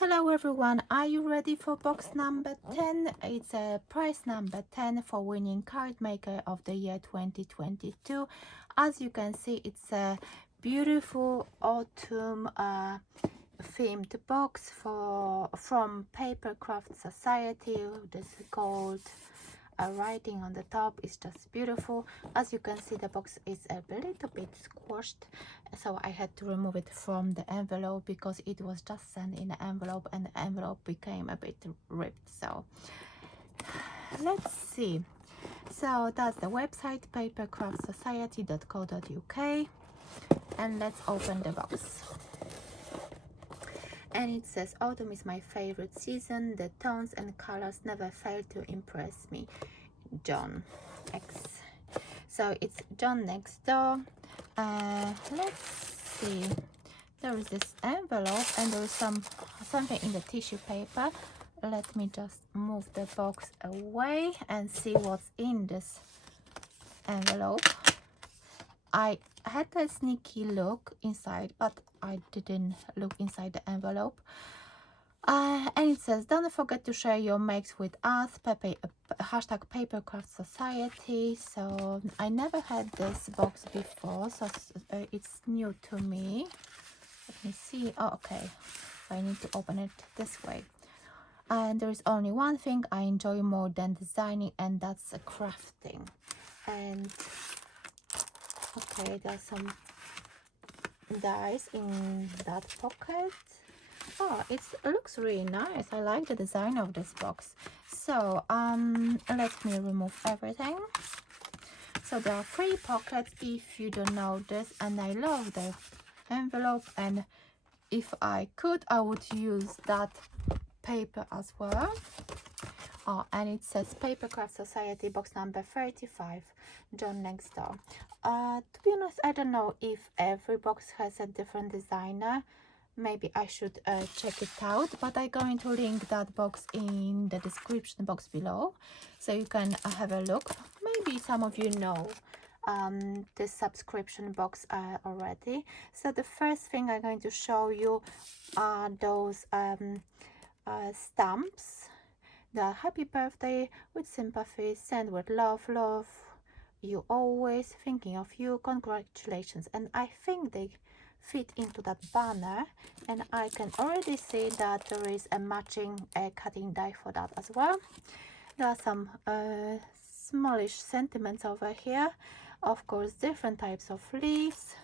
Hello everyone, are you ready for box number 10? It's a prize number 10 for winning card maker of the year 2022. As you can see, it's a beautiful autumn themed box from Papercraft Society. This gold writing on the top is just beautiful. As you can see, the box is a little bit squashed, so I had to remove it from the envelope because it was just sent in the envelope and the envelope became a bit ripped. So let's see. So that's the website, papercraftsociety.co.uk, and let's open the box. And it says, autumn is my favorite season. The tones and colors never fail to impress me. John X. So it's John next door. Let's see. There is this envelope and there is something in the tissue paper. Let me just move the box away and see what's in this envelope. I had a sneaky look inside, but I didn't look inside the envelope. And it says, don't forget to share your makes with us, hashtag Papercraft Society. So I never had this box before, so it's new to me. Let me see. Oh, okay. So I need to open it this way. And there is only one thing I enjoy more than designing, and that's crafting. And okay, there's some dice in that pocket. Oh, it looks really nice. I like the design of this box. So let me remove everything. So there are 3 pockets if you don't know this, and I love the envelope, and if I could I would use that paper as well. Oh, and it says Papercraft Society box number 35, John next door. To be honest, I don't know if every box has a different designer. Maybe I should check it out, but I'm going to link that box in the description box below, so you can have a look. Maybe some of you know this subscription box already. So the first thing I'm going to show you are those stamps. The happy birthday with sympathy, send with love, love you always, thinking of you, congratulations. And I think they fit into that banner, and I can already see that there is a matching cutting die for that as well. There are some smallish sentiments over here, of course different types of leaves,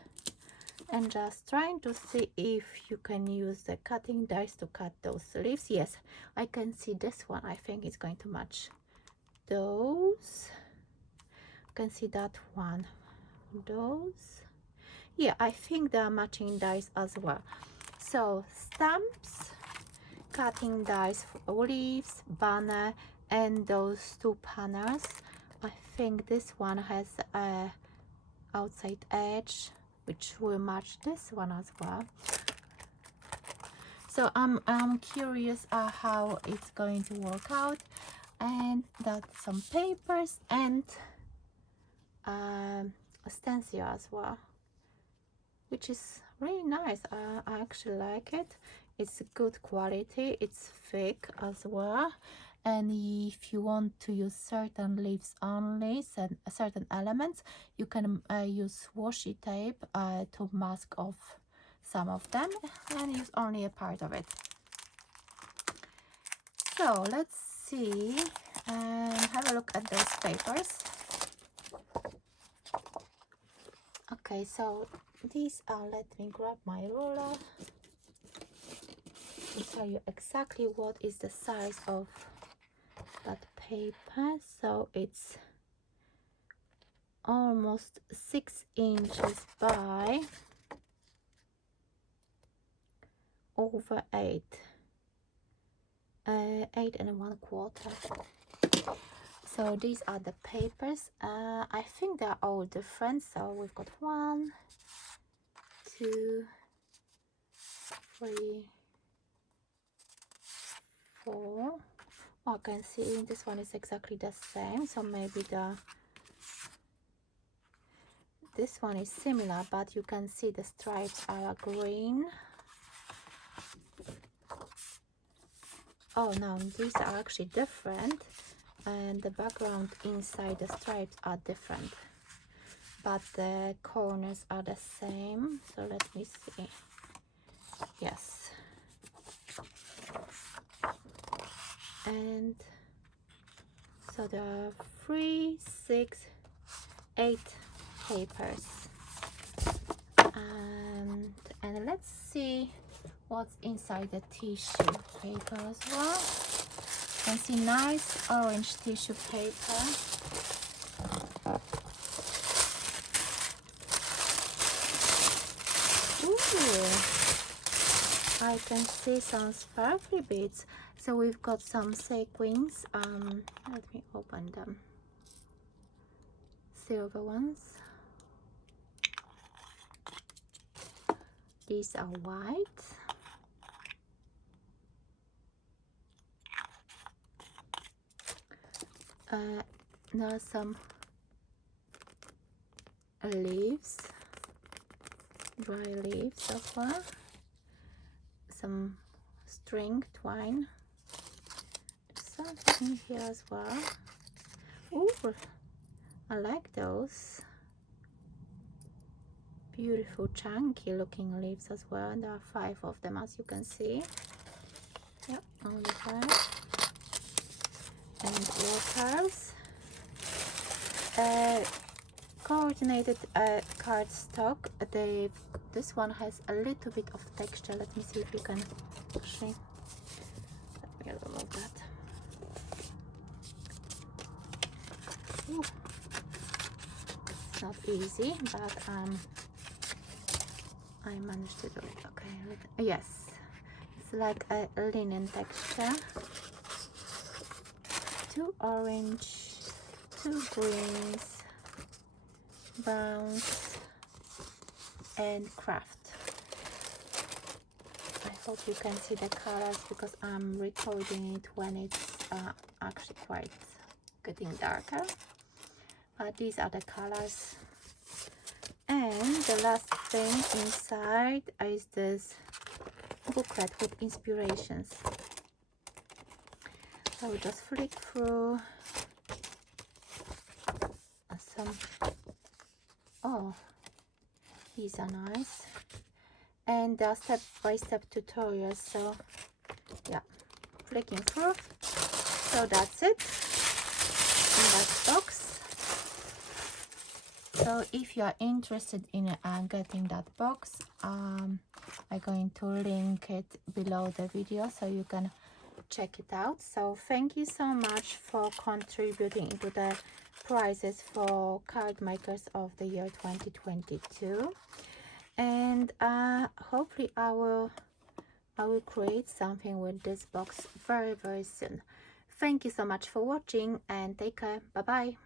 and just trying to see if you can use the cutting dice to cut those leaves. Yes, I can see this one. I think it's going to match those. You can see that one, those. Yeah, I think they are matching dies as well. So stamps, cutting dies for leaves, banner, and those 2 panels. I think this one has a outside edge which will match this one as well. So I'm curious how it's going to work out. And that's some papers and a stencil as well, which is really nice. I actually like it. It's good quality, it's thick as well, and if you want to use certain leaves only, certain elements, you can use washi tape to mask off some of them and use only a part of it. So let's see and have a look at those papers. Okay, so these are, let me grab my ruler and tell you exactly what is the size of that paper. So it's almost 6 inches by over 8, 8 and 1/4. So these are the papers. I think they're all different. So we've got 1, 2, 3, 4. I can see this one is exactly the same, so maybe this one is similar, but you can see the stripes are green. Oh no, these are actually different, and the background inside the stripes are different, but the corners are the same. So let me see. Yes, and so there are 3, 6, 8 papers, and let's see what's inside the tissue paper as well. You can see nice orange tissue paper. Ooh, I can see some sparkly bits. So we've got some sequins. Let me open them. Silver ones. These are white. Now some leaves, dry leaves as well. Some string twine. Something in here as well. Ooh, I like those. Beautiful chunky looking leaves as well. There are 5 of them, as you can see. Yep, only 5. And waters. Coordinated cardstock. This one has a little bit of texture. Let me see if you can actually. Let me remove that. Ooh. It's not easy, but I managed to do it. Okay, yes, it's like a linen texture. 2 orange, 2 greens, browns, and craft. I hope you can see the colors because I'm recording it when it's actually quite getting darker. But these are the colors. And the last thing inside is this booklet with inspirations. I will just flick through some. Oh, these are nice, and they are step-by-step tutorials. So yeah, flicking through. So that's it in that box. So if you are interested in getting that box, I'm going to link it below the video so you can check it out. So thank you so much for contributing to the prizes for card makers of the year 2022, and hopefully I will create something with this box very soon. Thank you so much for watching, and take care. Bye bye.